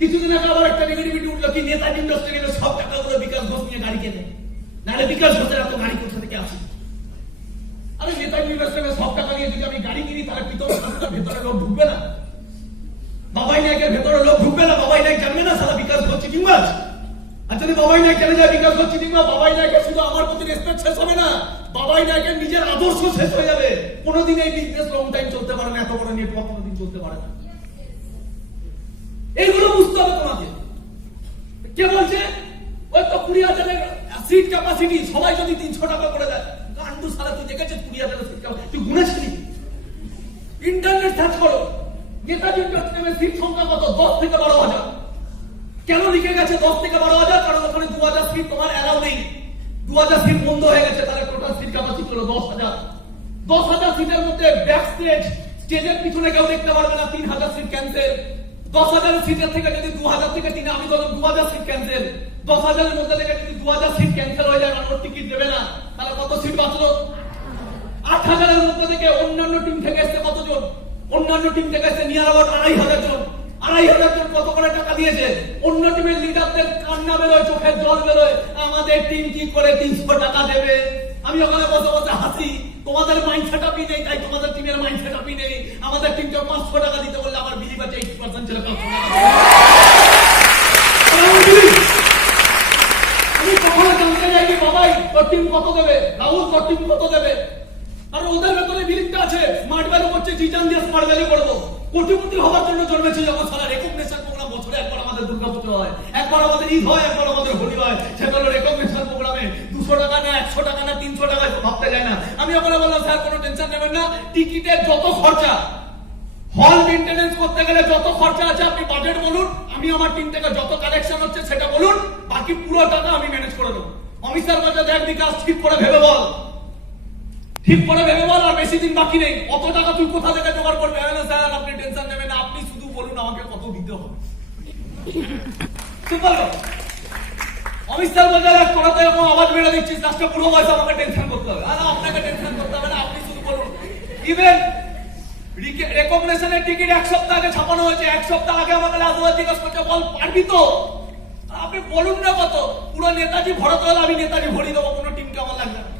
কিছুদিন আগে আবার একটা নেগেটিভিটি উঠলো কি নেতাজি ইন্ডাস্ট্রিয়াল সব টাকাগুলো বিকাশ ঘোষ নিয়ে গাড়ি কেনে, নাহলে বিকাশ ঘোষের এত গাড়ি কোথা থেকে আসে? আরে নেতাজি ইন্ডাস্ট্রিয়াল সব টাকা নিয়ে যদি আমি গাড়ি কিনি তাহলে ভেতরে লোক ঢুকবে না? বাবাই নায়কের ভেতরে লোক ঢুকবে না? বাবাই নায়ক জানবে না সারা বিকাশ ঘোষ চিটিংবাজ? আর যদি বাবাই নায়ক চলে যায় বিকাশ ঘোষ চিটিংবাজ, বাবাই নায়কের শুধু আমার প্রতি রেসপেক্ট শেষ হবে না, বাবাই নায়কের নিজের আদর্শ শেষ হয়ে যাবে। কোনোদিন এই বিজনেস লং টাইম চলতে পারে না, এত বড় নেটওয়ার্ক কোনোদিন চলতে পারে না। এইগুলো বুঝতে হবে তোমাকে। কে বলছে ওই তো 20,000 সিট ক্যাপাসিটি, সবাই যদি 300 টাকা করে দেয়, গান্ডু সারা তুই দেখেছিস 20,000 সিট ক্যাপাসিটি? তুই গুনেছিলি? ইন্টারনেট সার্চ করো, নেতাজি ইন্ডাস্ট্রিয়াল সিট সংখ্যা কত? 10 থেকে 12,000। কেন লিখে গেছে 10 থেকে 12,000? কারণ ওখানে 2,000 সিট তোমার অ্যালাউ নেই, 2,000 সিট বন্ধ হয়ে গেছে। তাহলে টোটাল সিট ক্যাপাসিটি হলো 10,000। 10,000 সিটের মধ্যে ব্যাক স্টেজ, স্টেজের পিছনে কেউ দেখতে পারবে না, 3,000 সিট ক্যান্সেল। 10,000 সিটের থেকে যদি 2,000 থেকে 3, আমি ধরলাম 2,000 সিট ক্যান্সেল। 10,000 এর মধ্যে থেকে যদি 2,000 সিট ক্যান্সেল হয়ে যায়, মানুষ টিকিট দেবে না, তাহলে কত সিট বাঁচলো? 8,000 এর মধ্যে থেকে অন্যান্য টিম থেকে এসছে কতজন? অন্যান্য টিম থেকে এসছে নিয়ার অ্যাবাউট 2,500 জন। 2,500 জন কত করে টাকা দিয়েছে? অন্য টিমের লিডারদের কান্না বেরোয়, চোখের জল বেরোয়, আমাদের টিম কি করে 300 টাকা দেবে? আমি ওখানে বসে বসে হাসি, তোমাদের মাইন্ড সেটআপই নেই, তাই তোমাদের টিমের মাইন্ড সেটআপই নেই। আমাদের টিমকে 500 টাকা দিতে বললে আমার বিলিভ আছে 80% ছেলে 500 টাকা দেবে। আমি কখনো জানতে যাইনি বাবাই তোর টিম কত দেবে, রাহুল তোর টিম কত দেবে, আর ওদের ভেতরে বিলিভটা আছে স্মার্ট ভ্যালু করছে, জিজান দিয়ে স্মার্ট ভ্যালু করবো। কোটিপতি হওয়ার জন্য জন্মেছে যখন সারা রেকগনিশন প্রোগ্রাম বছরে একবার আমাদের দুর্গাপুজো হয়, একবার আমাদের ঈদ হয়, একবার আমাদের হোলি হয়, সেগুলো রেকগনিশন প্রোগ্রামে 200 টাকা না 100 টাকা না 300 টাকা ভাবতে যায় না। আমি ওখানে বললাম স্যার কোনো টেনশন নেবেন না, টিকিটের যত খরচা, হল মেইনটেনেন্স করতে গেলে যত খরচা আছে আপনি বাজেট বলুন, আমি আমার টিম থেকে যত কালেকশন হচ্ছে সেটা বলুন, বাকি পুরো টাকা আমি ম্যানেজ করে দেবো। অমিত স্যার বলছে দেখ বিকাশ ঠিক করে ভেবে বল, ঠিক করে ভেবে বল, আর বেশি দিন বাকি নেই, অত টাকা তুই কোথা থেকে জোগাড় করবে? স্যার আপনি টেনশন নেবেন না, আপনি শুধু বলুন আমাকে কত দিতে হবে। অমিত স্যার বলছে তোরা তো এরকম আওয়াজ বেড়ে দিচ্ছিস, লাস্টে পুরো বয়স আমাকে টেনশন করতে হবে। আর আপনাকে টেনশন করতে হবে না, আপনি শুধু বলুন। ইভেন রেকগনিশনের টিকিট 1 সপ্তাহ আগে ছাপানো হয়েছে, 1 সপ্তাহ আগে আমাকে রাজুয়া জিজ্ঞাসা করছে বল পারবি তো? আপনি বলুন না কত, পুরো নেতাজি ভরতে হলে আমি নেতাজি ভরি দেবো, কোনো টিমকে আমার লাগবে না।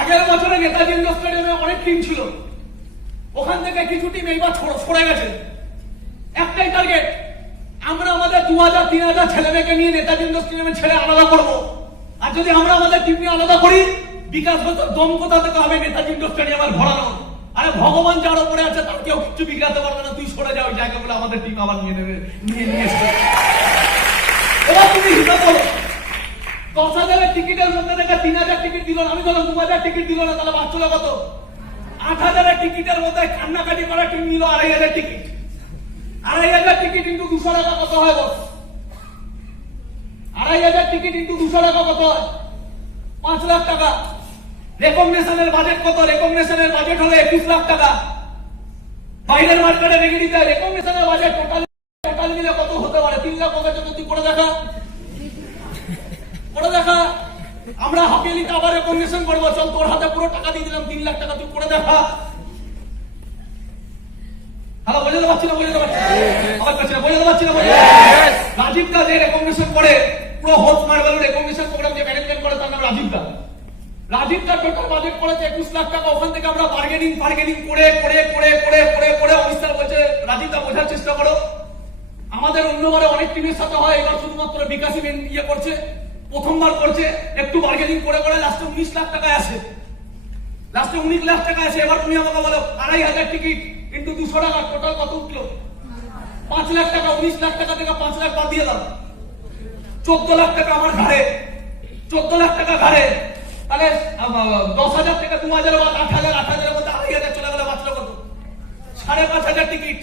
আগের বছরে নেতাজি স্টেডিয়ামে অনেক টিম ছিল, ওখান থেকে কিছু টিম এইবার সরে গেছে। একটাই টার্গেট, আমরা আমাদের 2,000-3,000 ছেলে মেয়েকে নিয়ে নেতাজি স্টেডিয়ামে ছেড়ে আলাদা করব। আর যদি আমরা আমাদের টিম নিয়ে আলাদা করি, বিকাশ বছর দম কোথা থেকে হবে নেতাজি স্টেডিয়ামের ভরানো? আরে ভগবান যার উপরে আছে তার কেউ কিছু বিগড়াতে পারবে না, তুই সরে যাও জায়গা বলে আমাদের টিম আবার নিয়ে নেবে, নিয়ে এসে এবার তুমি হিসাব করো, 10,000 টিকিটের মধ্যে থেকে 3,000 টিকিট দিল না, আমি বললাম 2,000 টিকিট দিল না, তাহলে বাদ চলে কত? 8,000 টিকিটের মধ্যে কান্নাকাটি করা টিম নিল 2,500 টিকিট। 2,500 টিকিট ইন্টু 200 টাকা কত হয় বল? 2,500 টিকিট ইন্টু 200 টাকা কত হয়? 5 লাখ টাকা। রেকগনিশনের বাজেট কত? রেকগনিশনের বাজেট হলো 21 লাখ টাকা। বাইরের মার্কেটে রেখে দিতে হয় রেকগনিশনের বাজেট টোটাল মিলে কত হতে পারে? 3 লাখ হবে। যদি তুই করে দেখা, করে দেখা। আমরা হাফিয়ালিতে আবার রেকগনিশন করবো, চল তোর হাতে পুরো টাকা দিয়ে দিলাম 3 লাখ টাকা, তুই করে দেখা। হ্যালো, বোঝাতে পারছি না? বোঝাতে পারছি আমার কাছে বোঝাতে পারছি না? রাজীব দা যে রেকগনিশন করে, পুরো whole smart value recognition program যে ম্যানেজমেন্ট করে, তার নাম রাজীব দা। রাজীব দা টোটাল বাজেট করেছে 21 লাখ টাকা। ওখান থেকে আমরা বার্গেনিং করে অমিত স্যার বলছে রাজীব দা বোঝার চেষ্টা করো, আমাদের অন্যবারে অনেক টিমের সাথে হয়, এবার শুধুমাত্র বিকাশই ইয়ে করছে, প্রথমবার করছে, একটু বার্গেনিং করে লাস্টে 19 লাখ টাকা আসে। লাস্টে 19 লাখ টাকা আসে। এবার তুমি আমাকে বলো 2,500 টিকিট ইন্টু 200 টাকা টোটাল কত উঠলো? 5 লাখ টাকা। 19 লাখ টাকা থেকে 5 লাখ বাদ দিয়ে দাও, 14 লাখ টাকা আমার ঘাড়ে। 14 লাখ টাকা ঘাড়ে, তাহলে 10,000 থেকে 2,000 বাদ 8,000, 8,000 মধ্যে 2,500 চলে গেলে বাঁচলো কত? 5,500 টিকিট।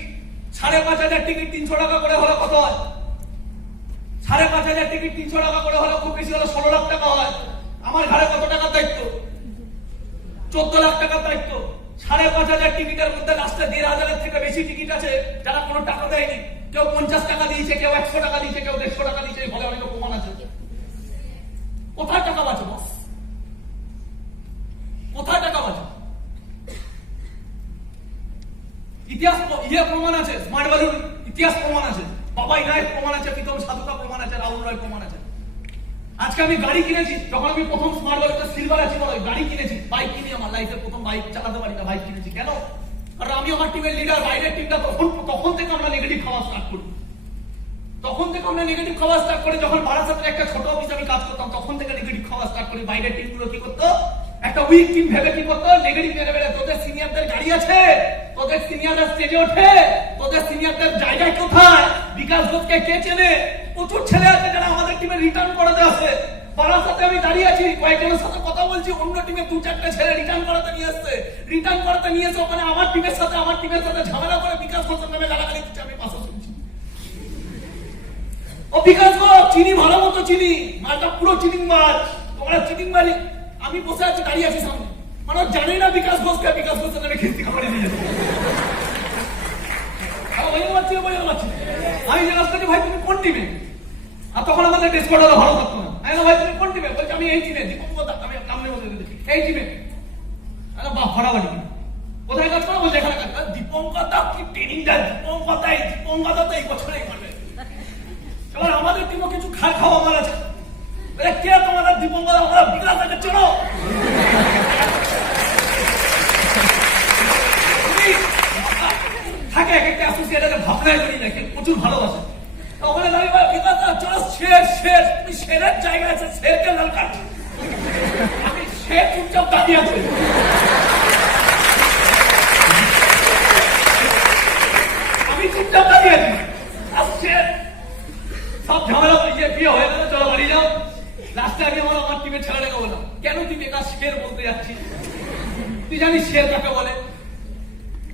5,500 টিকিট 300 টাকা করে হলে কত হয়? 5,500 টিকিট 300 টাকা করে হলে খুব বেশি হলে 16 লাখ টাকা হয়। আমার ঘাড়ে কত টাকার দায়িত্ব? 14 লাখ টাকার দায়িত্ব। 5,500 টিকিটের মধ্যে লাস্টে 1,500 থেকে বেশি টিকিট আছে যারা কোনো টাকা দেয়নি। কেউ 50 টাকা দিয়েছে, কেউ 100 টাকা দিয়েছে, কেউ 150 টাকা দিয়েছে, ফলে অনেক প্রমাণ আছে। কোথায় টাকা বাঁচে বস? কোথায় টাকা বাঁচে? ইতিহাস প্রমাণ আছে, স্মার্ট ভ্যালুর ইতিহাস প্রমাণ আছে, বাবা ইনায়েত প্রমাণ আছে, প্রীতম সাধুকা প্রমাণ আছে, রাহুল রায় প্রমাণ আছে। আজকে আমি গাড়ি কিনেছি, যখন আমি প্রথম স্মার্ট ভ্যালুতে সিলভার আছে বড় গাড়ি কিনেছি, বাইক কিনে আমার লাইফের প্রথম বাইক চালাতে পারি না, বাইক কিনেছি কেন? কারণ আমি আমার টিমের লিডার, বাইরের টিমটা তখন থেকে আমরা নেগেটিভ খাওয়া স্টার্ট করি। তখন থেকে আমরা নেগেটিভ খাওয়া স্টার্ট করি। যখন বারাসাতের একটা ছোট অফিসে আমি কাজ করতাম, তখন থেকে নেগেটিভ খাওয়া স্টার্ট করি। বাইরের টিমগুলো কি করতো? একটা উইক টিম ভেবে কি করতো? নেগেটিভ মেরে বেড়ে, তোদের সিনিয়রদের গাড়ি আছে, তোদের সিনিয়ররা স্টেজে ওঠে, তোদের সিনিয়রদের জায়গায় কোথায়? বিকাশ ঘোষকে কে চেনে? প্রচুর ছেলে আছে যারা আমাদের টিমে রিটার্ন করাতে আসে। বারাসাতে আমি দাঁড়িয়ে আছি, কয়েকজনের সাথে কথা বলছি, অন্য টিমে 2-4টা ছেলে রিটার্ন করাতে নিয়ে আসছে। রিটার্ন করাতে নিয়ে এসে ওখানে আমার টিমের সাথে ঝামেলা করে বিকাশ ঘোষের নামে গালাগালি দিচ্ছে, আমি পাশে শুনছি। ও বিকাশ ঘোষ চিনি, ভালো মতো চিনি, মালটা পুরো চিনিং মাছ, তোমরা চিনিং মারি। আমি বসে আছি, দাঁড়িয়ে আছি সামনে, মানে জানি না বিকাশ ঘোষকে, বিকাশ ঘোষের নামে খিস্তি খাবারে নিয়ে যেতে। আমি জিজ্ঞাসা করছি, ভাই তুমি কোন টিমে? আর তখন আমাদের ডেস্কোড হলো ভালো থাকতো না। ভাই তুমি কোন টিমে? বলছি আমি এই টিমে, দীপঙ্কর, আমি নাম নেই বলে দিচ্ছি, এই টিমে। বাহ, ফাটাফাটি। কোথায় কাজ করো? বলছে এখানে কাজ করো। দীপঙ্কর দা কি ট্রেনিং দেয়? দীপঙ্কর দা এই বছরেই করবে। এবার আমাদের টিমও কিছু খাওয়া আমার আছে। কে তোমাদের দীপঙ্কর? আমরা বিকাশ থেকে চলো। থাকে এক একটা অ্যাসোসিয়েট আছে, ভাবনায় করি না, প্রচুর ভালোবাসে। ওখানে দাঁড়িয়ে বিকাশ দা চলো, শের তুমি শেরের জায়গা আছে, শেরকে লাল কাট। আমি শের চুপচাপ দাঁড়িয়ে আছি। আমি চুপচাপ দাঁড়িয়ে আছি। আর শের সব ঝামেলা বিয়ে হয়ে গেল, চলো বাড়ি যাও। লাস্টে আমি আমার টিমের ছেলেটাকে বললাম, কেন তুই বেকার শের বলতে যাচ্ছিস? তুই জানিস শের কাকে বলে?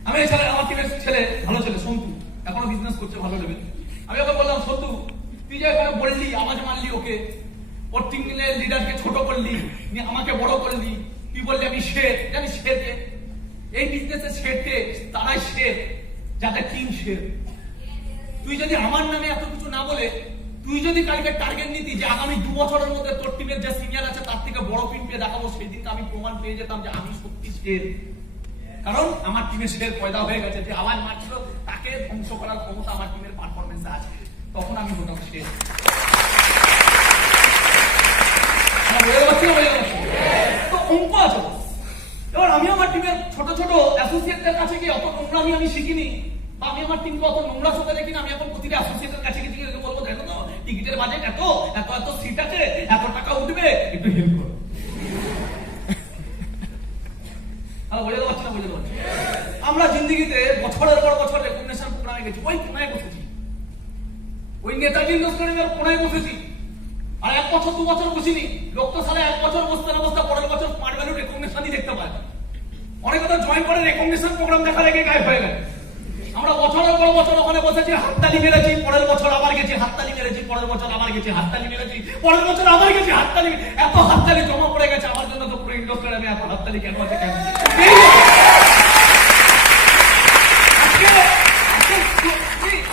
আমি এই ছেলে, আমার টিমের ছেলে, ভালো ছেলে, সন্তু, এখনো বিজনেস করছে ভালো লেভেল। আমি ওকে বললাম, সন্তু তুই যে এখানে বললি, আওয়াজ মারলি ওকে, ওর টিমের লিডারকে ছোট করলি, আমাকে বড় করলি, তুই বললি আমি শের। জানিস শেরকে? এই বিজনেসে শেরকে তারাই শের যাদের টিম শের। তুই যদি আমার নামে এত কিছু না বলে, তুই যদি কালকে টার্গেট নিতি যে আগামী 2 বছরের মধ্যে তোর টিমের যে সিনিয়র আছে তার থেকে বড় টিম পেয়ে দেখাবো, সেই দিনকে আমি প্রমাণ পেয়ে যেতাম যে আমি সত্যি শের। কারণ আমার টিমের শের পয়দা হয়ে গেছে, যে আওয়াজ মারছিল তাকে ধ্বংস করার ক্ষমতা আমার টিমের পারফরমেন্সে আছে, তখন আমি হতাম শের। তো অঙ্ক আছে। এবার আমি আমার টিমের ছোট ছোট অ্যাসোসিয়েটদের কাছে গিয়ে অত নোংরামি আমি শিখিনি, বা আমি আমার টিমকে অত নোংরা চোখে দেখি না। আমি এখন প্রতিটা অ্যাসোসিয়েটের কাছে গিয়ে বলবো, দেখো তো টিকিটের বাজেট এত সিট আছে, এত টাকা উঠবে, একটু হেল্প করো। বুঝতে পারছি না, বুঝতে পারছি। আমরা জিন্দিগিতে বছরের পর বছর রেকগনিশন প্রোগ্রামে গেছি, ওই কোনায় বসেছি, ওই নেতাজি ইন্ডাস্ট্রিয়াল কোনায় বসেছি। আর 1 বছর 2 বছর বসিনি। লোক তো সালে 1 বছর বসতে না বসতে পরের বছর স্মার্ট ভ্যালু রেকগনিশনই দেখতে পায়। অনেকে তো জয়েন করে রেকগনিশন প্রোগ্রাম দেখা রেখে গায়েব হয়ে গেল। আমরা বছরের পর বছর ওখানে বসেছি, হাততালি মেরেছি, পরের বছর আবার গেছি, হাততালি মেরেছি, পরের বছর আবার গেছি, হাততালি মেরেছি, পরের বছর আবার গেছি, হাততালি। এত হাততালি জমা পড়ে গেছে আমার জন্য, তো পুরো ইন্ডাস্ট্রিয়াল আমি এত হাততালি কেন আছে কেন?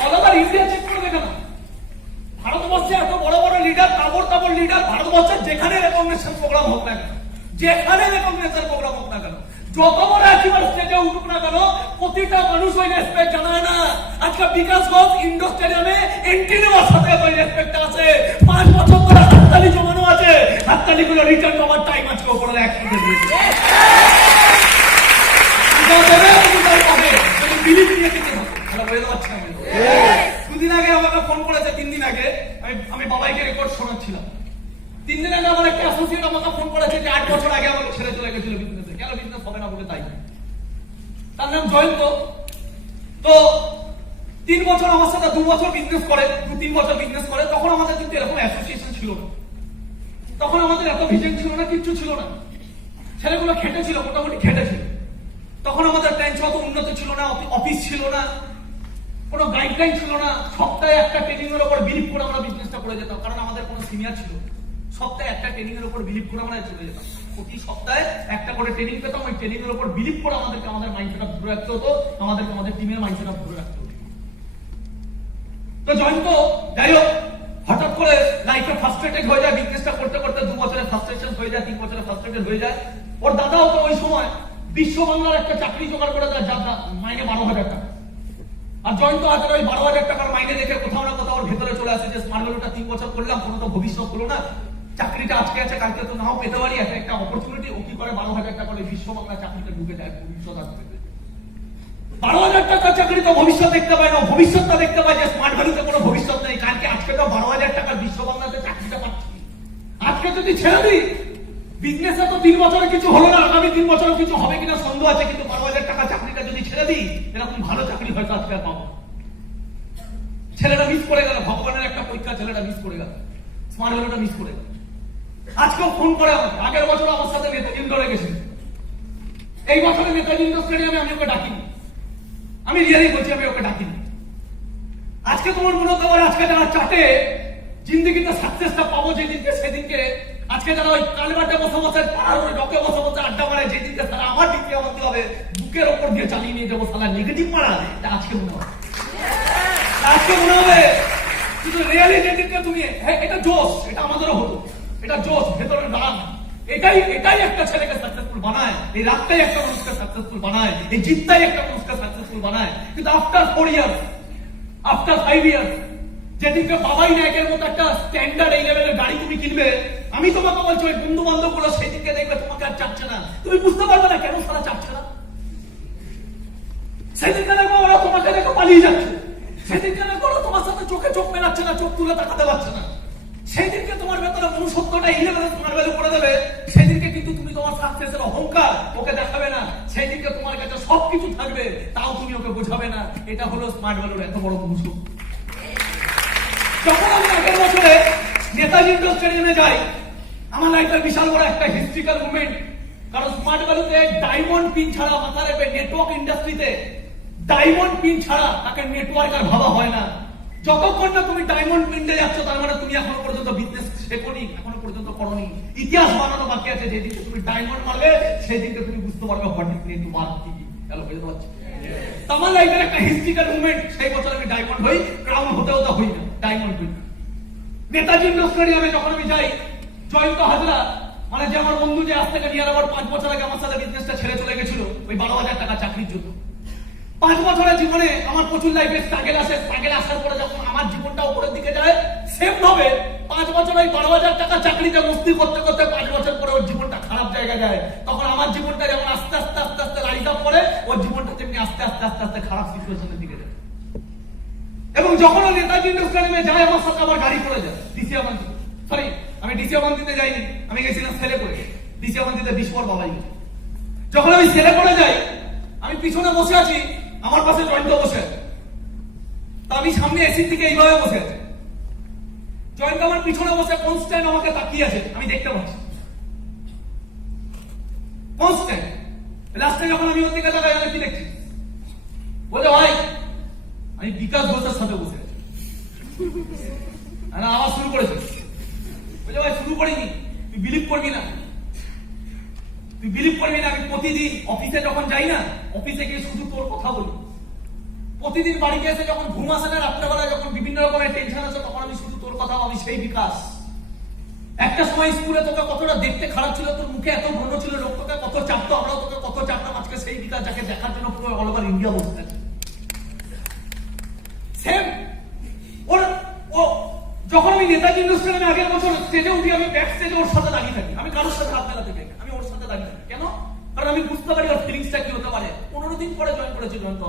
অল ওভার ইন্ডিয়া চেক করে দেখো না, ভারতবর্ষে এত বড় বড় লিডার, তাবড় লিডার, ভারতবর্ষের যেখানে রেকগনিশন প্রোগ্রাম হোক না কেন, যেখানে রেকগনিশন প্রোগ্রাম হোক না কেন, যত বড় অ্যাচিভার স্টেজে উঠুক না কেন, প্রতিটা মানুষ ওই রেসপেক্ট জানায় না। আজকে বিকাশ ঘোষ ইন্ডোর স্টেডিয়ামে এন্ট্রি নেওয়ার সাথে ওই রেসপেক্ট আছে। 5 বছর ধরে হাততালি জমানো আছে, হাততালি গুলো রিটার্ন করার টাইম আজকে ওপরে একসাথে দিয়েছে। দুদিন আগে আমাকে ফোন করেছে, 3 দিন আগে আমি বাবাইকে রেকর্ড শোনাচ্ছিলাম। 3 দিন আগে আমার একটা অ্যাসোসিয়েট আমাকে ফোন করেছে যে 8 বছর আগে আমাকে ছেড়ে চলে গেছিল বিজনেসে, কেন বিজনেস হবে না বলে, তাই। তার নাম জয়ন্ত। তো 3 বছর আমার সাথে 2 বছর বিজনেস করে, 2-3 বছর বিজনেস করে। তখন আমাদের কিন্তু এরকম অ্যাসোসিয়েশন ছিল না, তখন আমাদের এত ভিশন ছিল না, কিচ্ছু ছিল না। ছেলেগুলো খেটেছিল, মোটামুটি খেটেছিল। তখন আমাদের টেন্স অত উন্নত ছিল না, অফিস ছিল না, কোনো গাইডলাইন ছিল না। সপ্তাহে একটা ট্রেনিং এর উপর বিলিভ করে আমরা বিজনেসটা করে যেতাম, কারণ আমাদের কোনো সিনিয়র ছিল। সপ্তাহে একটা ট্রেনিং এর উপর বিলিভ করে আমরা চলে যেতাম। প্রতি সপ্তাহে একটা করে ট্রেনিং পেতাম, ওই ট্রেনিং এর উপর বিলিভ করে আমাদেরকে আমাদের মাইন্ডসেটআপ ধরে রাখতে হতো, আমাদের টিমের মাইন্ডসেটআপ ধরে রাখতে হতো। তো জয়ন্ত যাই হোক, হঠাৎ করে লাইফে ফ্রাস্ট্রেটেড হয়ে যায়, বিজনেসটা করতে করতে 2 বছরে ফ্রাস্ট্রেশন হয়ে যায়, 3 বছরে ফ্রাস্ট্রেটেড হয়ে যায়। ওর দাদাও তো ওই সময় বিশ্ব বাংলার একটা চাকরি জোগাড় করে দেয়, যার মাইনে 12,000 টাকা। আর জয়ন্ত হাজার ওই 12,000 টাকার মাইনে দেখে কোথাও না কোথাও ওর ভেতরে চলে আসে যে স্মার্ট ভ্যালুটা 3 বছর করলাম, কোনো তো ভবিষ্যৎ হলো না, চাকরিটা আজকে আছে কালকে তো নাও পেতে পারি, একটা অপরচুনিটি। ও কি করে 12,000 টাকা করে বিশ্ব বাংলা চাকরিতে ঢুকে যায়, ভবিষ্যৎ আসবে। 12,000 টাকার চাকরি তো ভবিষ্যৎ দেখতে পায় না, ভবিষ্যৎটা দেখতে পায় যে স্মার্ট ভ্যালুতে কোনো ভবিষ্যৎ নেই। কালকে আজকে তো 12,000 টাকার বিশ্ব বাংলাতে চাকরিটা পাচ্ছি, আজকে যদি ছেড়ে দিই বিজনেসে তো 3 বছরে কিছু হলো না, আগামী 3 বছরে কিছু হবে কিনা সন্দেহ আছে, কিন্তু 12,000 টাকা চাকরিটা যদি ছেড়ে দিই এরকম ভালো চাকরি হয়তো আজকে আর পাবো। ছেলেটা মিস করে গেল, ভগবানের একটা পরীক্ষা, ছেলেটা মিস করে গেল, স্মার্ট ভ্যালুটা মিস করে গেল। আজকেও ফোন করে আমাকে, আগের বছর আমার সাথে নেতাজি ইন্ডোরে গেছিল, এই বছরে নেতাজি ইন্ডোর স্টেডিয়ামে আমি ওকে ডাকিনি, আমি রিয়ালি বলছি আমি ওকে ডাকিনি। আজকে তোমার মনে হতে পারে আজকে যারা চাটে জিন্দগিতে সাকসেসটা পাবো যেদিনকে, সেদিনকে আজকে যারা ওই কালবাটে বসে বসে পাড়ার ওই ডকে বসে বসে আড্ডা মারে, যেদিনকে তারা আমার দিকে আমাকে হবে বুকের ওপর দিয়ে চালিয়ে নিয়ে যাবো সালা নেগেটিভ মারা, এটা আজকে মনে হবে, আজকে মনে হবে। কিন্তু রিয়ালি যেদিনকে তুমি এটা জোশ, এটা আমাদেরও হতো, এটা জোশ, ভেতরের রাগ, এটাই একটা ছেলেকে সাকসেসফুল বানায়, এই রাগটাই একটা মানুষকে সাকসেসফুল বানায়, এই জিতটাই একটা মানুষকে সাকসেসফুল বানায়। কিন্তু আফটার 4 ইয়ার্স, আফটার 5 ইয়ার্স, যেদিনকে বাবাই নায়কের মতো একটা স্ট্যান্ডার্ড এই লেভেলের গাড়ি তুমি কিনবে, আমি তোমাকে বলছি ওই বন্ধু বান্ধব গুলো সেদিনকে দেখবে তোমাকে আর চাচ্ছে না, তুমি বুঝতে পারবে না কেন তারা চাচ্ছে না। সেদিনকে দেখবো ওরা তোমাকে দেখে পালিয়ে যাচ্ছে, সেদিনকে দেখবো ওরা তোমার সাথে চোখে চোখ মেলাচ্ছে না, চোখ তুলে তাকাতে পারছে না। সেদিনকে তোমার ভেতরে মনুষ্যত্বটা এই লেভেলে তোমার ভ্যালু করে দেবে, সেদিনকে কিন্তু তুমি তোমার সাকসেসের অহংকার ওকে দেখাবে না, সেদিনকে তোমার কাছে সবকিছু থাকবে তাও তুমি ওকে বোঝাবে না। এটা হলো স্মার্ট ভ্যালুর এত বড় মনুষ্য। যখন আমি আগের বছরে নেতাজি ইন্ডোর স্টেডিয়ামে যাই, আমার লাইফের বিশাল বড় একটা হিস্ট্রিক্যাল মুভমেন্ট, কারণ স্মার্ট ভ্যালুতে ডায়মন্ড পিন ছাড়া, মাথা রাখবে নেটওয়ার্ক ইন্ডাস্ট্রিতে ডায়মন্ড পিন ছাড়া তাকে নেটওয়ার্ক আর ভাবা হয় না। যতক্ষণ না তুমি ডায়মন্ড পিনতে যাচ্ছ তার মানে তুমি এখনো পর্যন্ত বিজনেস শেখোনি, এখনো পর্যন্ত করোনি, ইতিহাস বানানো বাকি আছে। যেদিনকে তুমি ডায়মন্ড মারবে সেদিনকে তুমি বুঝতে পারবে what is need to work কি। হ্যালো, বুঝতে পারছি? আমার লাইফের একটা হিস্ট্রিক্যাল মুভমেন্ট, সেই বছর আমি ডায়মন্ড হই, ক্রাউন হতে হতে হই না, ডায়মন্ড হই। নেতাজি ইন্ডোর স্টেডিয়ামে যখন আমি যাই, জয়ন্ত হাজরা মানে যে আমার বন্ধু, যে আজ থেকে নিয়ার আবার 5 বছর আগে আমার সাথে বিজনেসটা ছেড়ে চলে গেছিল ওই 12,000 টাকা চাকরির জন্য। 5 বছরের জীবনে আমার প্রচুর লাইফে স্ট্রাগল আসে, স্ট্রাগল আসার পরে যখন আমার জীবনটা উপরের দিকে যায়, সেম ভাবে 5 বছর ওই 12,000 টাকা চাকরিতে মস্তি করতে করতে 5 বছর পরে ওর জীবনটা খারাপ জায়গায় যায়। তখন আমার জীবনটা যেমন আস্তে আস্তে আস্তে আস্তে রাইজ আপ করে, ওর জীবনটা তেমনি আস্তে আস্তে আস্তে আস্তে খারাপ সিচুয়েশনের দিকে যায়। এবং যখন ও নেতাজি ইন্ডোর স্টেডিয়ামে যায়, আমার সাথে আমার গাড়ি পড়ে যায় ডিসিয়াবান্তি, সরি আমি ডিসিয়াবান্তিতে যাইনি, আমি গেছিলাম সেলে করে, ডিসিয়াবান্তিতে বিস্ফোর বাবাই। যখন আমি সেলে করে যাই, আমি পিছনে বসে আছি, আমার পাশে জয়ন্ত বসে, তা আমি সামনে এসির দিকে এইভাবে বসে আছি, জয়ন্ত আমার পিছনে বসে কনস্ট্যান্ট আমাকে তাকিয়ে আছে, আমি দেখতে পাচ্ছি কনস্ট্যান্ট। লাস্টে যখন আমি ওর দিকে তাকাই, আমি কি দেখছি, বলে ভাই আমি বিকাশ ঘোষের সাথে বসে আছি, আওয়াজ শুরু করেছে, বলে ভাই শুরু করিনি, তুই বিলিভ করবি না, তুই বিলিভ করবি না, আমি প্রতিদিন অফিসে যখন যাই না, অফিসে গিয়ে শুধু তোর কথা বলি, প্রতিদিন বাড়িতে এসে যখন ঘুম আসে না, রাত্রেবেলা যখন বিভিন্ন রকমের টেনশন আছে, তখন আমি শুধু তোর কথা ভাবি, সেই বিকাশ। একটা সময় স্কুলে তোকে কতটা দেখতে খারাপ ছিল, তোর মুখে এত ব্রণ ছিল, লোক তোকে কত চাপতো, আমরা তোকে কত চাপতাম, আজকে সেই বিকাশ যাকে দেখার জন্য পুরো অল ওভার ইন্ডিয়া বসে আছে। সেম ওর ও যখন আমি নেতাজি ইন্ডোর স্টেডিয়ামে আগের বছর স্টেজে উঠি, আমি ব্যাক স্টেজে ওর সাথে দাঁড়িয়ে থাকি, আমি কারোর সাথে হাত মেলাতে যাই, আমি ওর সাথে দাঁড়িয়ে থাকি। কেন? কারণ আমি বুঝতে পারি ওর ফিলিংসটা কি হতে পারে। 15 দিন পরে জয়েন করেছে জয়ন্ত,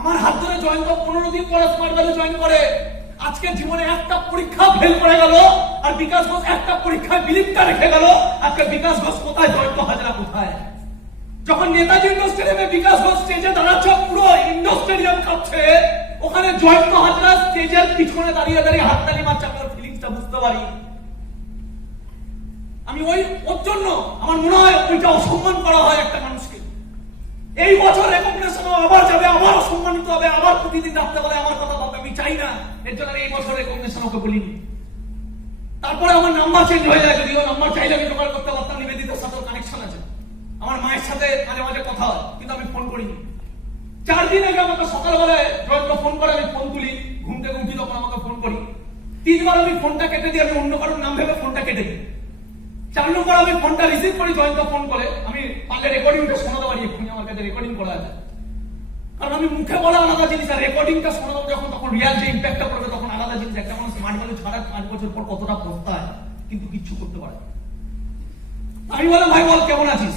আমার হাত ধরে জয়ন্ত 15 দিন পরে স্মার্ট ভ্যালু জয়েন করে। আজকে জীবনে একটা পরীক্ষা ফেল করে গেল, আর বিকাশ ঘোষ একটা পরীক্ষায় বিলিপটা রেখে গেল। আজকে বিকাশ ঘোষ কোথায়, জয়ন্ত হাজরা কোথায়? যখন নেতাজি ইন্ডোর স্টেডিয়ামে বিকাশ ঘোষ স্টেজে দাঁড়াচ্ছে, পুরো ইন্ডোর স্টেডিয়াম কাঁপছে, ওখানে জয়ন্ত হাজরা স্টেজের পিছনে দাঁড়িয়ে দাঁড়িয়ে হাততালি মারছে, আপনার ফিলিংসটা বুঝতে পারি। আমি ওর জন্য আমার মনে হয় ওইটা অসম্মান করা হয় একটা মানুষকে। এই বছর রেকগনিশন আবার যাবে, আবার অসম্মানিত হবে, আবার প্রতিদিন রাখতে বলে আমার কথা বলবে, আমি চাই না। এর জন্য এই বছর রেকগনিশন ওকে বলিনি। তারপরে আমার নাম্বার চেঞ্জ হয়ে যায়, যদিও নাম্বার চাইলে আমি জোগাড় করতে পারতাম, নিবেদিতার সাথে কানেকশন আছে, আমার মায়ের সাথে মাঝে মাঝে কথা হয়, কিন্তু আমি ফোন করিনি। 4 দিন আগে আমাকে সকালবেলায় জয়ন্ত ফোন করে, আমি ফোন তুলি, ঘুম থেকে উঠি তখন আমাকে ফোন করি। 3 বার আমি ফোনটা কেটে দিই, আমি অন্য কারোর নাম ভেবে ফোনটা কেটে দিই। 4 নম্বর আমি ফোনটা রিসিভ করি, জয়ন্ত ফোন করে, আমি পারলে রেকর্ডিংটা শোনাতে পারি, এক্ষুনি আমার কাছে রেকর্ডিং করা আছে। কারণ আমি মুখে বলা আলাদা জিনিস, আর রেকর্ডিংটা শোনাবো যখন, তখন রিয়াল যে ইম্প্যাক্টটা করবে তখন আলাদা জিনিস। একটা মানুষ স্মার্ট ভ্যালু ছাড়া 5 বছর পর কতটা পস্তায়, কিন্তু কিচ্ছু করতে পারে। আমি বললাম ভাই বল কেমন আছিস,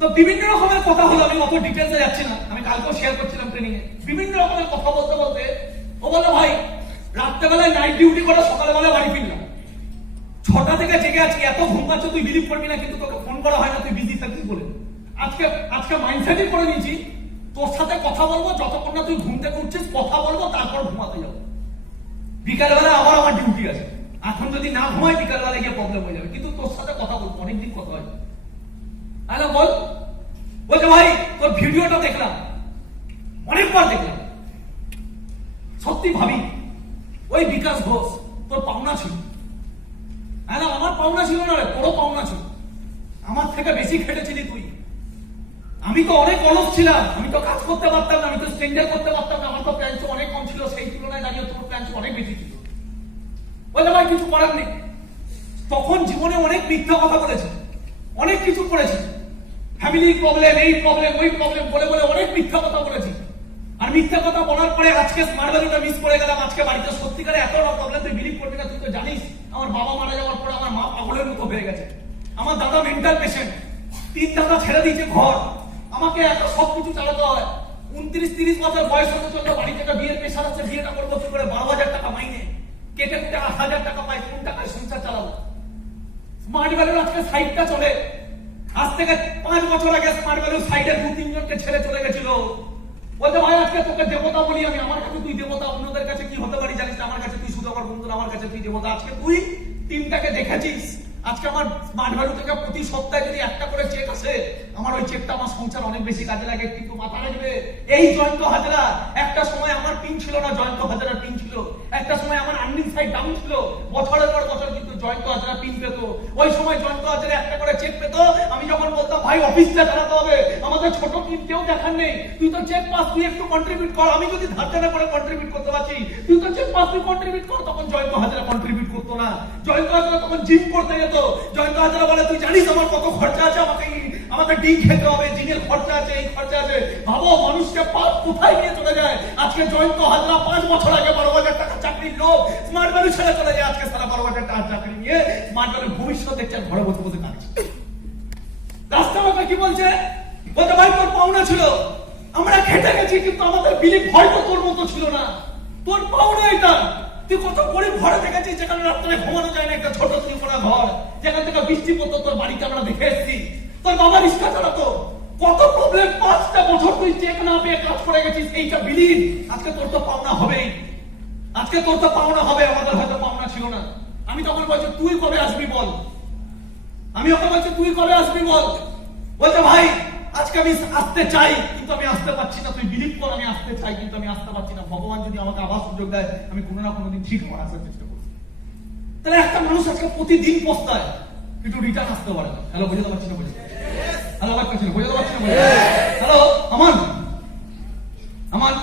তো বিভিন্ন রকমের কথা হলো, আমি অত ডিটেলসে যাচ্ছি না, আমি কালকেও শেয়ার করছিলাম ট্রেনিং এ, বিভিন্ন রকমের কথা বলতে বলতে ও বললো ভাই রাত্রেবেলায় নাইট ডিউটি করে সকালবেলা বাড়ি ফিরলাম, 6টা থেকে জেগে আছি, এত ঘুম পাচ্ছ তুই বিলিভ করবি না, কিন্তু তোকে ফোন করা হয় না, তুই বিজি থাকিস বলে আজকে মাইন্ডসেটই করে নিয়েছি তোর সাথে কথা বলবো যতক্ষণ না তুই ঘুম থেকে উঠছিস, কথা বলবো তারপর ঘুমাতে যাবো, বিকালবেলা আবার আমার ডিউটি আছে, এখন যদি না ঘুমাই বিকালবেলা গিয়ে প্রবলেম হয়ে যাবে, কিন্তু তোর সাথে কথা বলবো, অনেকদিন কথা হয়। বল, বলছে ভাই তোর ভিডিওটা দেখলাম, অনেকবার দেখলাম, সত্যি ভাবি ওই বিকাশ ঘোষ তোর পাওনা ছিল। আমার পাওনা ছিল না রে, তোরও পাওনা ছিল, আমার থেকে বেশি খেটেছিলি তুই। আমি তো অনেক অলস ছিলাম, আমি তো কাজ করতে পারতাম না, আমি তো স্ট্রেঞ্জার করতে পারতাম না, আমার তো প্ল্যান অনেক কম ছিল, সেই তুলনায় দাঁড়িয়ে তোর প্ল্যান অনেক বেশি ছিল। বলতে ভাই কিছু করার নেই, তখন জীবনে অনেক মিথ্যা কথা বলেছি, অনেক কিছু করেছি, ফ্যামিলি প্রবলেম, এই প্রবলেম, ওই প্রবলেম বলে বলে অনেক মিথ্যা কথা বলেছি। আর মিথ্যা কথা বলার পরে আজকে স্মার্ট ভ্যালুটা মিস করে গেলাম, আজকে বাড়িতে সত্যিকারে এতটা প্রবলেম তুই বিলিভ করবি না। তুই তো জানিস আমার বাবা মারা যাওয়ার পরে আমার মা পাগলের মতো হয়ে গেছে, আমার দাদা মেন্টাল পেশেন্ট, 3 দাদা ছেড়ে দিয়েছে ঘর, আমাকে এত সবকিছু চালাতে হয়। 29-30 বছর বয়স হতে চললো, বাড়ি থেকে বিয়ের পেশা আছে, বিয়েটা করবো কি করে, 12,000 টাকা মাইনে, কেটে কুটে 8,000 টাকা পাই, কোন টাকায় সংসার চালাবো। স্মার্ট ভ্যালুর আজকে সাইডটা চলে, আজ থেকে 5 বছর আগে স্মার্ট ভ্যালু সাইডে 2-3 জনকে ছেড়ে চলে গেছিল। বলতে ভাই আজকে তোকে দেবতা বলি আমি, আমার কাছে তুই দেবতা, অন্যদের কাছে কি হতে পারি জানিস না, আমার কাছে তুই শুধু আমার বন্ধু, আমার কাছে তুই দেবতা। আজকে তুই টিমটাকে দেখেছিস, আজকে আমার স্মার্ট ভ্যালু থেকে প্রতি সপ্তাহে যদি একটা করে চেক আসে, আমার ওই চেকটা আমার সংসার অনেক বেশি কাজে লাগে। কিন্তু মাথা রাখবে এই জয়ন্ত হাজরা, একটা সময় আমার পিন ছিল না, জয়ন্ত হাজরার পিন ছিল, একটা সময় আমার আর্নিং সাইড ডাউন ছিল, বছরের পর বছর কিন্তু জয়ন্ত হাজরা পিন পেত। ওই সময় জয়ন্ত হাজরা একটা করে চেক পেত, আমি যখন বলতাম ভাই অফিসটা চালাতে হবে, আমাদের ছোট টিম কেউ দেখার নেই, তুই তো চেক পাস, তুই একটু কন্ট্রিবিউট কর, আমি যদি ধার দেনা করে কন্ট্রিবিউট করতে পারছি, তুই তো চেক পাস, তুই কন্ট্রিবিউট কর। তখন জয়ন্ত হাজরা কন্ট্রিবিউট করতো না, জয়ন্ত হাজরা তখন জিম করতে যেত। জয়ন্ত হাজরা বলে তুই জানিস আমার কত খরচা আছে, আমাকে ডিম খেতে হবে, জিমের খরচা আছে, এই খরচা আছে। ভাবো মানুষকে পাপ কোথায় নিয়ে চলে যায়। আজকে জয়ন্ত হাজরা 5 বছর আগে 12,000 টাকা চাকরির লোক, স্মার্ট ভ্যালু ছেড়ে চলে যায়, আজকে সারা 12,000 টাকা চাকরি নিয়ে স্মার্ট ভ্যালু ভবিষ্যৎ দেখছেন, ঘরে বসে বসে কাটছে। রাস্তা আমাকে কি বলছে, বলতে ভাই তোর পাওনা ছিল, আমরা খেটে গেছি, কিন্তু আমাদের বিলিভ হয়তো তোর মতো ছিল না, তোর পাওনা এটা। তুই কত গরিব ঘরে দেখেছিস, যেখানে রাত্রে ঘুমানো যায় না, একটা ছোট ত্রিকোণা ঘর, যেখান থেকে বৃষ্টি পড়তো, তোর বাড়িতে আমরা দেখে এসেছি, তোর বাবা রিক্সা চালাতো, কত প্রবলেম, 5টা বছর তুই চেক না পেয়ে কাজ করে গেছিস, এইটা বিলিভ। আজকে তোর তো পাওনা হবেই, আজকে তোর তো পাওনা হবে, আমাদের হয়তো পাওনা ছিল না। আমি তখন বলছি তুই কবে আসবি বল, আমি ওকে বলছি তুই কবে আসবি বল। বলছে ভাই আজকে আমি আসতে চাই, কিন্তু আমি আসতে পারছি না, তুই বিলিভ কর, আমি আসতে চাই কিন্তু আমি আসতে পারছি না। ভগবান যদি আমাকে আবার সুযোগ দেয়, আমি কোনো না কোনোদিন ঠিক হওয়ার আসার চেষ্টা করছি। তাহলে একটা মানুষ আজকে প্রতিদিন পস্তায়, কিন্তু রিটার্ন আসতে পারে না। হ্যালো, বুঝতে পারছি না, বুঝতে হ্যালো, আবার কাছে বুঝতে পারছি না, হ্যালো আমান, আমান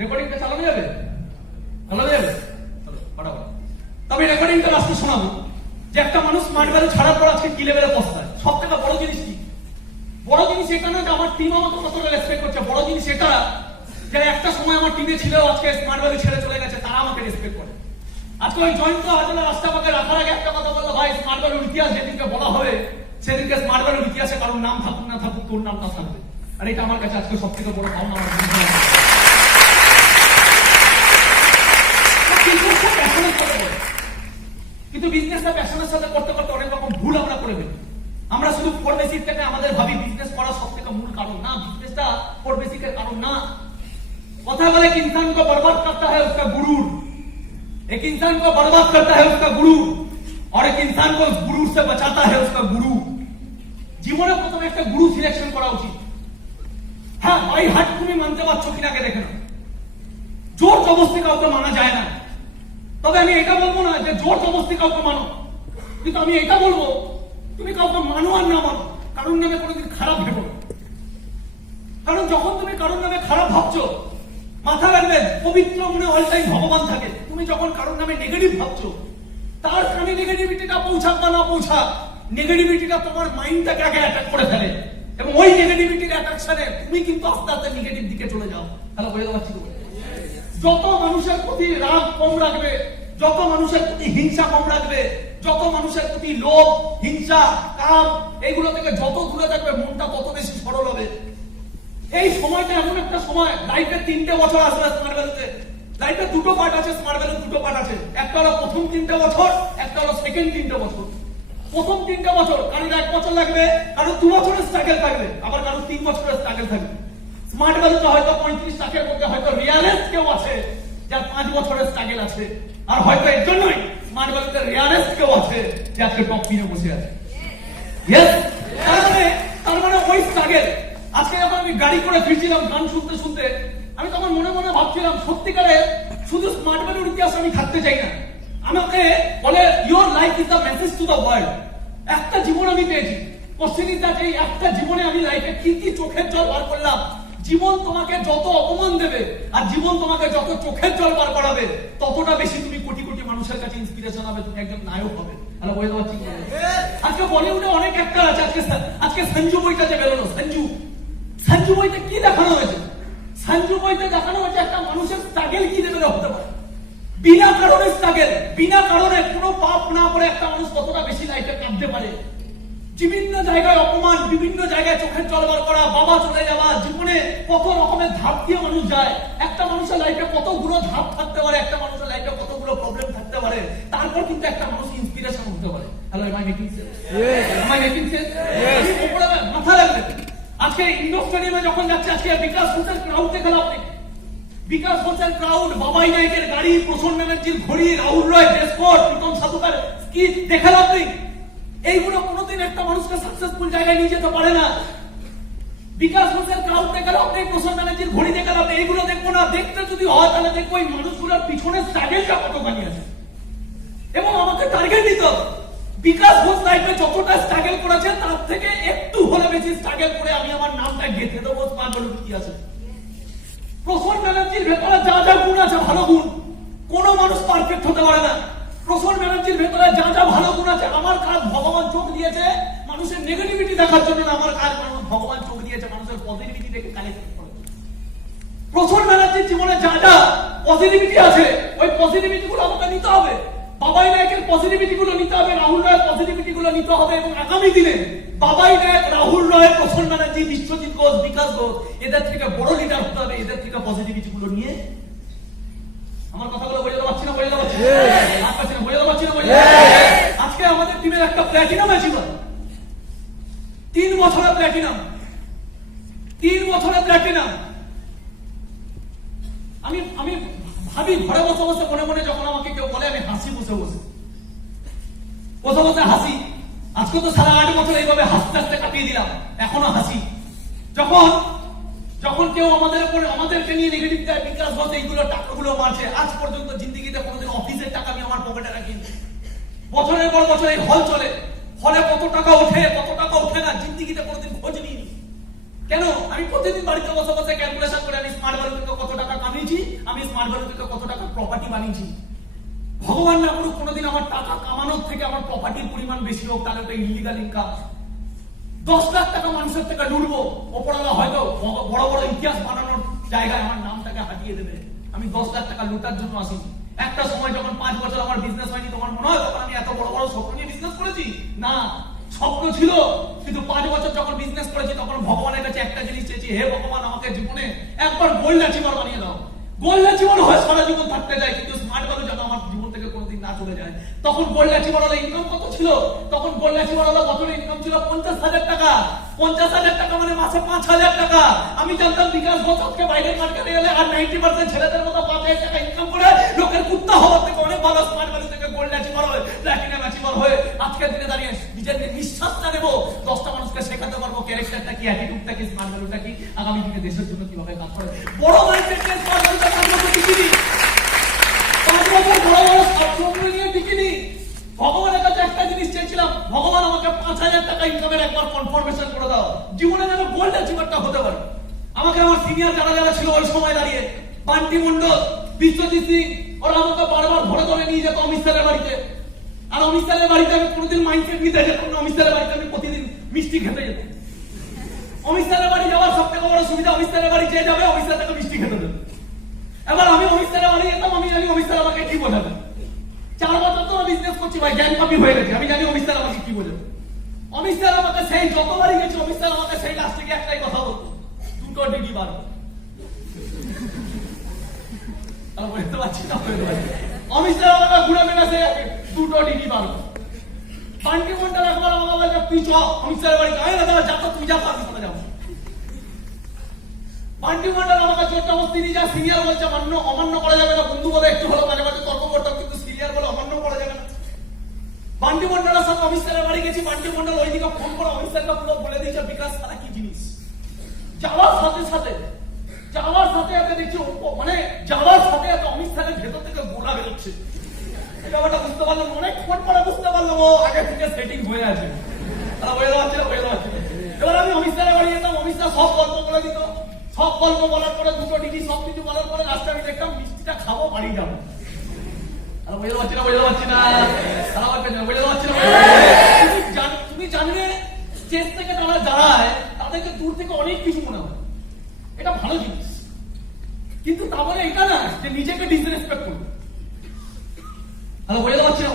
রেকর্ডিংটা চালানো যাবে, চালানো যাবে, তবে রেকর্ডিংটা লাস্টে শোনাবো যে একটা মানুষ স্মার্ট ভ্যালু ছাড়ার পর আজকে কি লেভেলে পস্তায়। সব থেকে বড় জিনিস কি, বড় জিনিস এটা না যে আমার টিম আমাকে কতটা রেসপেক্ট করছে, বড় জিনিস এটা যে একটা সময় আমার টিমে ছিল, আজকে স্মার্ট ভ্যালু ছেড়ে চলে গেছে, তারা আমাকে রেসপেক্ট করে। আজকে ওই জয়ন্ত হাজরা রাস্তা পাকে রাখার আগে একটা কথা বললো, ভাই স্মার্ট ভ্যালুর ইতিহাস যেদিনকে বলা হবে, সেদিনকে স্মার্ট ভ্যালুর ইতিহাসে কারোর নাম থাকুক না থাকুক, তোর নামটা থাকবে। আর এটা আমার কাছে আজকে সব থেকে বড় পাওনা। কিন্তু বিজনেসটা প্যাশনের সাথে করতে করতে অনেক রকম ভুল আমরা করে ফেলি। আমরা শুধু ফোর বেসিকটাকে আমাদের ভাবি বিজনেস করার সব থেকে মূল কারণ না, বিজনেসটা ফোর বেসিকের কারণ না। কথা বলে एक इंसान को बर्बाद करता है उसका गुरूर, एक इंसान को बर्बाद करता है उसका गुरूर, और एक इंसान को उस गुरूर से बचाता है उसका गुरु। জীবনে প্রথমে একটা গুরু সিলেকশন করা উচিত। হ্যাঁ বাই হার্ট তুমি মানতে পারছো কিনা আগে দেখে না, জোর জবরদস্তি কাউকে মানা যায় না। তবে আমি এটা বলবো না যে জোর জবরদস্তি কাউকে মানো, কিন্তু আমি এটা বলবো তুমি কাউকে মানো আর না মানো, কারোর নামে কোনোদিন খারাপ ভেবো না। কারণ যখন তুমি কারোর নামে খারাপ ভাবছো, মাথা রাখবেন পবিত্র মনে অল টাইম ভগবান থাকে। তুমি যখন কারোর নামে নেগেটিভ ভাবছো, তার কানে নেগেটিভিটিটা পৌঁছাক বা না পৌঁছাক, নেগেটিভিটিটা তোমার মাইন্ডটাকে আগে অ্যাটাক করে ফেলে। এবং ওই নেগেটিভিটির অ্যাট্রাকশনে তুমি কিন্তু আস্তে আস্তে নেগেটিভ দিকে চলে যাও। হ্যালো, বুঝতে পারছি তো? যত মানুষের প্রতি রাগ কম রাখবে, যত মানুষের প্রতি হিংসা কম রাখবে, যত মানুষের প্রতি লোভ, হিংসা, কাম এইগুলো থেকে যত দূরে থাকবে, মনটা তত বেশি সরল হবে। এই সময়টা এমন একটা সময়, লাইফের 3টে বছর আসবে স্মার্ট ভ্যালুতে। লাইফের 2টো পার্ট আছে, স্মার্ট ভ্যালু 2টো পার্ট আছে। একটা হলো প্রথম 3টে বছর, একটা হলো সেকেন্ড 3টে বছর। প্রথম 3টে বছর কারোর 1 বছর লাগবে, কারোর 2 বছরের স্ট্রাগল থাকবে, আবার কারোর 3 বছরের স্ট্রাগল থাকবে। স্মার্ট ভ্যালুতে হয়তো 35 লাখের মধ্যে হয়তো রিয়ালিস্ট কেউ আছে যার 5 বছরের স্ট্রাগল আছে, আর হয়তো এর জন্যই স্মার্ট ভ্যালুতে রিয়ালিস্ট কেউ আছে যে আজকে টপ 3-এ বসে আছে। ইয়েস, তার মানে ওই স্ট্রাগল। আজকে যখন আমি গাড়ি করে ফিরছিলাম গান শুনতে শুনতে, আমি তখন মনে মনে ভাবছিলাম সত্যিকারে শুধু স্মার্ট ভ্যালুর ইতিহাসে আমি থাকতে চাই না। আমাকে বলে your life is the message to the world. একটা জীবন আমি পেয়েছি, কোশ্চেন ইজ দ্যাট এই একটা জীবনে আমি লাইফে কি কি চোখের জল বার করলাম। জীবন তোমাকে যত অপমান দেবে আর জীবন তোমাকে যত চোখের জল বার করাবে, ততটা বেশি তুমি কোটি কোটি মানুষের কাছে ইন্সপিরেশন হবে, তুমি একজন নায়ক হবে। হ্যালো, বুঝতে পারছি? আজকে বলিউডে অনেক অ্যাক্টর আছে। আজকে সঞ্জু বইটা যে বেরোলো, সঞ্জু বইতে কি দেখানো হয়েছে? সঞ্জু বইতে দেখানো হয়েছে একটা মানুষের স্ট্রাগল কি লেভেলে হতে পারে। বিনা কারণে স্ট্রাগল, বিনা কারণে কোনো পাপ না করে একটা মানুষ কতটা বেশি লাইফে কাঁদতে পারে। বিভিন্ন জায়গায় অপমান, বিভিন্ন জায়গায় চোখের জল বার করা, বাবা চলে যাওয়া, জীবনে কত রকমের ধাপ দিয়ে মানুষ যায়। একটা মানুষের লাইফে কতগুলো ধাপ থাকতে পারে, একটা মানুষের লাইফে কতগুলো প্রবলেম থাকতে পারে, তারপর কিন্তু একটা মানুষ ইন্সপিরেশন হতে পারে। Hello, am I making sense? Am I making sense? মাথা রাখবে। আজকে ইন্ডোর স্টেডিয়ামে যখন যাচ্ছে, আজকে বিকাশ হোসেন ক্রাউড দেখলাম আপনি। বিকাশ হোসেন ক্রাউড, বাবাই নায়কের গাড়ি, প্রসন্ন ব্যানার্জির ঘড়ি, রাহুল রয় ড্রেসকোড, প্রীতম সাধুকার স্কিট দেখালাম আপনি। এইগুলো কোনোদিন একটা মানুষকে সাকসেসফুল জায়গায় নিয়ে যেতে পারে না। বিকাশ হোসেন ক্রাউড দেখালাম আপনি, প্রসন্ন ব্যানার্জির ঘড়ি দেখালাম আপনি, এইগুলো দেখবো না। দেখতে যদি হয় তাহলে দেখবো এই মানুষগুলোর পিছনে স্ট্রাগলটা কতখানি আছে, এবং আমাকে টার্গেট দিতে হবে। বিকাশ ঘোষ লাইফে যতটা স্ট্রাগল করেছে তার থেকে একটু হলে বেশি স্ট্রাগল করে আমি আমার নামটা গেঁথে দেবো স্মার্ট ভ্যালুর ইতিহাসে। প্রসন্ন ব্যানার্জির ভেতরে যা যা গুণ আছে, ভালো গুণ, কোন মানুষ পারফেক্ট হতে পারে না। প্রসন্ন ব্যানার্জির ভেতরে যা যা ভালো গুণ আছে, আমার কাজ ভগবান চোখ দিয়েছে মানুষের নেগেটিভিটি দেখার জন্য না, আমার কাজ ভগবান চোখ দিয়েছে মানুষের পজিটিভিটি দেখে কালেক্ট করার জন্য। প্রসন্ন ব্যানার্জির জীবনে যা যা পজিটিভিটি আছে, ওই পজিটিভিটি গুলো আমাকে নিতে হবে। বাবাই নায়কের পজিটিভিটি গুলো নিতে হবে, রাহুল রয়ের পজিটিভিটি গুলো নিতে হবে, এবং আগামী দিনে বাবাই নায়ক, রাহুল রয়, প্রসন্ন ব্যানার্জি, বিশ্বজিৎ ঘোষ, বিকাশ ঘোষ, এদের থেকে বড় লিডার হতে হবে। এদের থেকে পজিটিভিটি গুলো নিয়ে, আমার কথাগুলো বোঝাতে পারছি না? বোঝাতে পারছি না? বোঝাতে পারছি না? আজকে আমাদের টিমের একটা প্ল্যাটিনাম অ্যাচিভার, 3 বছরের প্ল্যাটিনাম, 3 বছরের প্ল্যাটিনাম। আমি ভাবি ঘরে বসে বসে মনে মনে, যখন আমাকে কেউ বলে আমি হাসি বসে বসে হাসি। আজকে তো সারা 8 বছর এইভাবে হাসতে হাসতে কাটিয়ে দিলাম, এখনো হাসি। যখন কেউ আমাদেরকে নিয়ে নেগেটিভ দেয়, বিকাশ ঘোষ এইগুলো টাকাগুলো মারছে, আজ পর্যন্ত জিন্দিগিতে কোনোদিন অফিসের টাকা আমি আমার পকেটে রাখি। বছরের পর বছর এই হল চলে, হলে কত টাকা ওঠে কত টাকা ওঠে না, জিন্দিগিতে কোনোদিন খোঁজ নিইনি। কেন? আমি প্রতিদিন বাড়িতে বসে বসে ক্যালকুলেশন করে আমি স্মার্ট ভ্যালু থেকে কত টাকা কামিয়েছি, আমি স্মার্ট ভ্যালু থেকে কত টাকা প্রপার্টি বানিয়েছি। ভগবান না করুক কোনোদিন আমার টাকা কামানোর থেকে আমার প্রপার্টির পরিমাণ বেশি হোক, তাহলে ওটা ইলিগাল ইনকাম। 10 লাখ টাকা মানুষের থেকে লুটবো, ওপরওয়ালা হয়তো বড় বড় ইতিহাস বানানোর জায়গায় আমার নামটাকে হারিয়ে দেবে। আমি 10 লাখ টাকা লুটার জন্য আসিনি। একটা সময় যখন 5 বছর আমার বিজনেস হয়নি, তোমার মনে হয় তখন আমি এত বড় বড় স্বপ্ন নিয়ে বিজনেস করেছি? না, স্বপ্ন ছিল, কিন্তু 5 বছর যখন বিজনেস করেছি তখন ভগবানের কাছে একটা জিনিস চেয়েছি, হে ভগবান, আমাকে জীবনে একবার গোল্ড অ্যাচিভার বানিয়ে দাও। গোল্ড অ্যাচিভার হয় সারা জীবন থাকতে যায়, কিন্তু স্মার্ট ভ্যালু যেন আমার জীবন থেকে কোনোদিন না চলে যায়। তখন গোল্ড অ্যাচিভার হলো ইনকাম কত ছিল? তখন গোল্ড অ্যাচিভার হলো বছরে ইনকাম ছিল 50,000 টাকা। 50,000 টাকা মানে মাসে 5,000 টাকা। আমি জানতাম বিকাশ ঘোষ আজকে বাইরের মার্কেটে গেলে আর 90% ছেলেদের মতো 5,000 টাকা ইনকাম করে লোকের কুত্তা হওয়ার থেকে অনেক ভালো স্মার্ট ভ্যালু থেকে গোল্ড অ্যাচিভার হয়, প্ল্যাটিনাম অ্যাচিভার হয়ে আজকের দিনে দাঁড়িয়ে নিজের নিঃশ্বাসটা নেবো, 10টা মানুষকে শেখাতে পারবো ক্যারেক্টারটা কি, অ্যাটিটিউডটা কি, স্মার্ট ভ্যালুটা কি, আগামী দিনে দেশের জন্য কিভাবে কাজ করে। বড় মাইন্ডসেট নিয়ে স্মার্ট ভ্যালুটা কাজ করতে শিখিনি। 5 বছর বড় বড় স্বপ্ন নিয়ে শিখিনি। ভগবানের কাছে একটা জিনিস চেয়েছিলাম, ভগবান আমাকে 5,000 টাকা ইনকামের একবার কনফার্মেশন করে দাও, জীবনে যেন গোল্ড অ্যাচিভারটা হতে পারে। আমাকে আমার সিনিয়র যারা ছিল ওই সময় দাঁড়িয়ে, বান্টি মন্ডল, বিশ্বজিৎ সিং, ওরা আমাকে বারবার ধরে ধরে নিয়ে যেত অমিত স্যারের বাড়িতে। আর অমিত স্যারের বাড়িতে আমি কোনোদিন মাইন্ডসেট নিতে যেতাম না, অমিত স্যারের বাড়িতে আমি প্রতিদিন মিষ্টি খেতে যেতাম। অমিত স্যারের বাড়ি যাওয়ার সব থেকে বড় সুবিধা, অমিত স্যারের বাড়ি যে যাবে অমিত স্যার তাকে মিষ্টি খেতে দেবে। এবার আমি অমিত স্যারের বাড়ি যেতাম, আমি জানি অমিত স্যার আমাকে কি বোঝাবে। 4 বছর তো বিজনেস করছি ভাই, জ্ঞান কপি হয়ে গেছে, আমি জানি অমিত স্যার আমাকে কি বোঝাবে। অমিত স্যার আমাকে সেই যতবারই গেছে অমিত স্যার আমাকে সেই লাস্ট থেকে একটাই কথা বলতো, 2টো ডিগ্রি বাড়বে। বলতে পারছি না, অমিত স্যার আমাকে ঘুরে মেলাছে 2টো ডিগ্রি বাড়বে। পান্টি মন্ডল একবার আমাকে বলছে তুই চ অমিত স্যারের বাড়ি, আমি না যা তো তুই যা, আমি সাথে যাবো। পান্টি মন্ডল আমাকে চোদ্দ বস্তি নিয়ে যা, সিনিয়র বলছে অমান্য করা যাবে না, বন্ধু বলে একটু হলো মাঝে মাঝে তর্ক করতাম, কিন্তু সিনিয়র বলে অমান্য করা যাবে না। পান্টি মন্ডলের সাথে অমিত স্যারের বাড়ি গেছি, পান্টি মন্ডল ওইদিকে ফোন করে অমিত স্যারকে পুরো বলে দিয়েছে বিকাশ তারা কি জিনিস। যাওয়ার সাথে সাথে দেখছি মানে যাওয়ার সাথে সাথে অমিত স্যারের ভেতর থেকে গোলা বেরোচ্ছে। এই ব্যাপারটা বুঝতে পারলাম, অনেক ফোন করে বুঝতে পারলাম ও আগে থেকে সেটিং হয়ে আছে, তারা হয়ে যাচ্ছে। এবার আমি অমিত স্যারের বাড়ি যেতাম, অমিত স্যার সব গল্প বলে দিত, সব গল্প বলার পরে 2টো ডিগ্রি সব কিছু বলার পরে লাস্টে আমি দেখতাম মিষ্টিটা খাবো বাড়ি যাবো। তুমি জানবে স্টেজ থেকে তারা দাঁড়ায়, তাদেরকে দূর থেকে অনেক কিছু মনে হয়, এটা ভালো জিনিস, কিন্তু তা বলে এটা না যে নিজেকে ডিসরেসপেক্ট করবে। বুঝতে পারছি না।